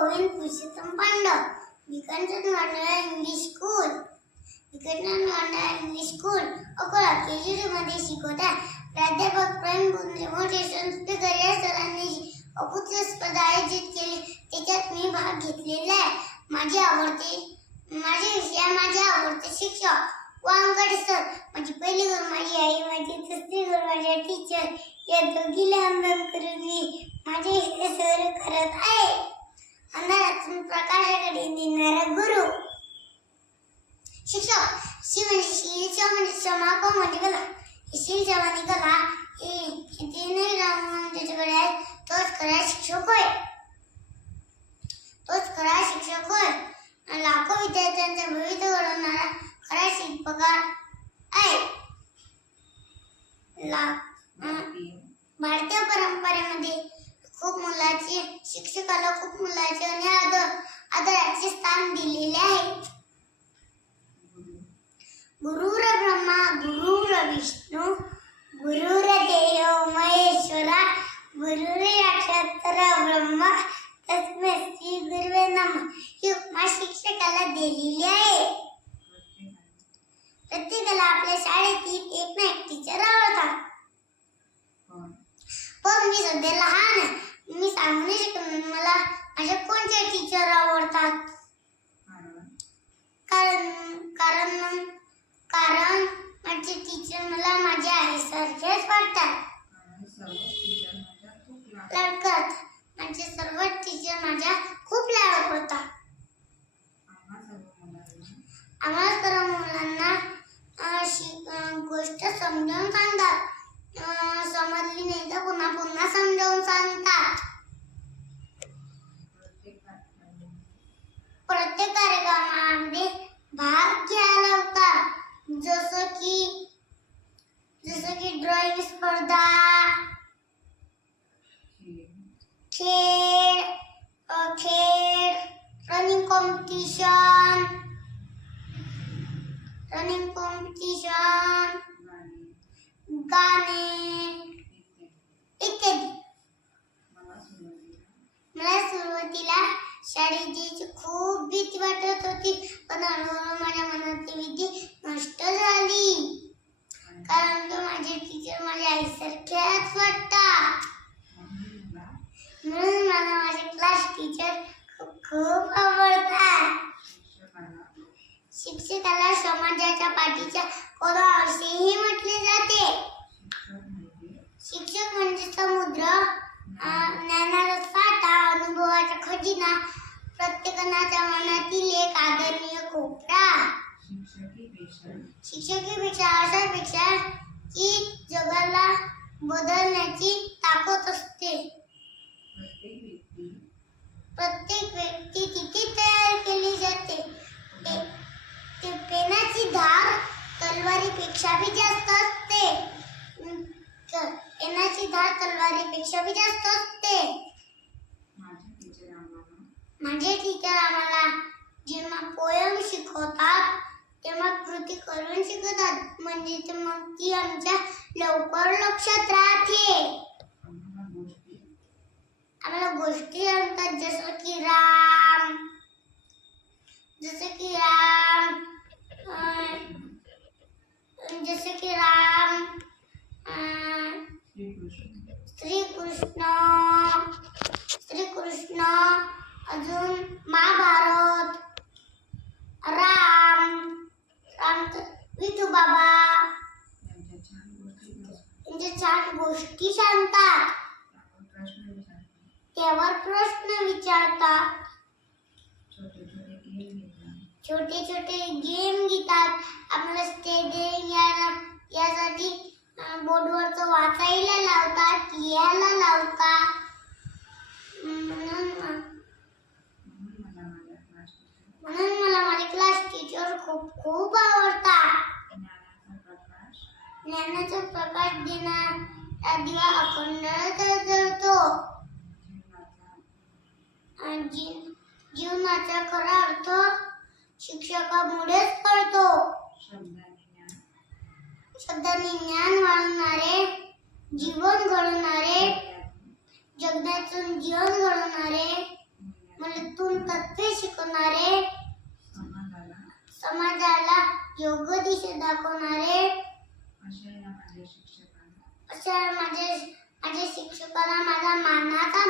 गोविंद पुरुषोत्तम पांडव विकंचन वांडा English school विकंचन वांडा इंग्लिश स्कूल अकोला केजी मध्ये शिकवतात प्राध्यापक प्रेम बोंद्रे मोठे संस्कृत या सरांनी अपुत्र स्पर्धा आयोजित केली. त्याच्यात मी भाग घेतलेला आहे. माझे आवडते माझे विषय माझे आवडते शिक्षक. वांगड सर. माझी पहिली घर माझी आई माझी दुसरी घर माझ्या टीचर या दोघीला अंगण करून मी माझे विषय सर करत आहे. प्रकाशाकडे नेणारा गुरु शिक्षक शी म्हणजे शीलच्या म्हणजे क्षमा क म्हणजे कला शील म्हणजे कला तीनही हे त्याच्याकडे आहे तोच खरा शिक्षक होय तोच खरा शिक्षक होय लाखो विद्यार्थ्यांचे भविष्य घडवणारा खरा शिल्पकार आहे ला भारतीय परंपरेमध्ये खूप मुलाचे शिक्षकाला खूप मुलाचे आणि आदर आदराचे स्थान दिलेले आहे. गुरुर ब्रह्मा गुरुर विष्णू गुरुर देव महेश्वरा गुरुर साक्षात ब्रह्मा तस्मै श्री गुरुवे नम. ही उपमा शिक्षकाला दिलेली आहे. प्रत्येकाला आपल्या शाळेतील एक ना एक टीचर आवडतात. पण मी सध्या लहान आहे. मी सांगू नाही शकत. मला माझ्या कोणते टीचर आवडतात? कारण कारण कारण माझे टीचर मला माझ्या आईसारखेच वाटतात. लडकत माझे सर्व टीचर माझ्या खूप लाड होता आम्हाला सर्व मुलांना गोष्ट समजावून सांगतात. समजली नाही तर पुन्हा पुन्हा समजावून सांगतात प्रत्येक कार्यक्रमामध्ये भाग घ्यायला होता. जसं की जसं की ड्रॉइंग स्पर्धा खेळ खेळ रनिंग कॉम्पिटिशन रनिंग कॉम्पिटिशन गाणे इत्यादी. मला सुरुवातीला शाळेची खूप भीती वाटत होती. पण हळूहळू माझ्या मनातली भीती नष्ट झाली. कारण तो माझे टीचर माझ्या आईसारख्याच वाटतात म्हणून मला माझे क्लास टीचर खूप खूप आवडतात. शिक्षकाला समाजाच्या पाठीच्या प्रत्येकाच्या मनातील एक आदरणीय कोपरा. शिक्षकीपेक्षा अशापेक्षा की जगाला बदलण्याची ताकद असते. प्रत्येक व्यक्ती किती तयार केली जाते. ते- ते पेनाची धार तलवारीपेक्षा बी जास्त असते. पेनाची धार तलवारीपेक्षा बी जास्त असते. म्हणजे माझे टीचर आम्हाला जेव्हा पोयम शिकवतात तेव्हा कृती करून शिकवतात. म्हणजे ते मग ती आमच्या लवकर लक्षात राहते. आम्हाला गोष्टी सांगतात जसं की राम जसं की राम जसं की राम श्रीकृष्ण. अजून महाभारत राम राम विठू बाबा. म्हणजे छान गोष्टी सांगतात. त्यावर प्रश्न विचारतात. छोटे छोटे गेम घेतात. आपलं स्टेडियम या यासाठी बोर्डवरचं वाचायला लावतात लिहायला लावतात म्हणून म्हणून मला माझे क्लास टीचर खूप खूप आवडतात. ज्ञानाचा प्रकाश दिना दिवा अखंड जळतो जीवनाचा खरा अर्थ शिक्षकामुळेच कळतो. शब्दांनी ज्ञान वाढवणारे जीवन घडवणारे जगण्यातून जीवन घडवणारे म्हणजे तत्वे शिकवणारे योग्य दिशा दाखवणारे अशा माझ्या माझ्या शिक्षकाला माझा मानाचा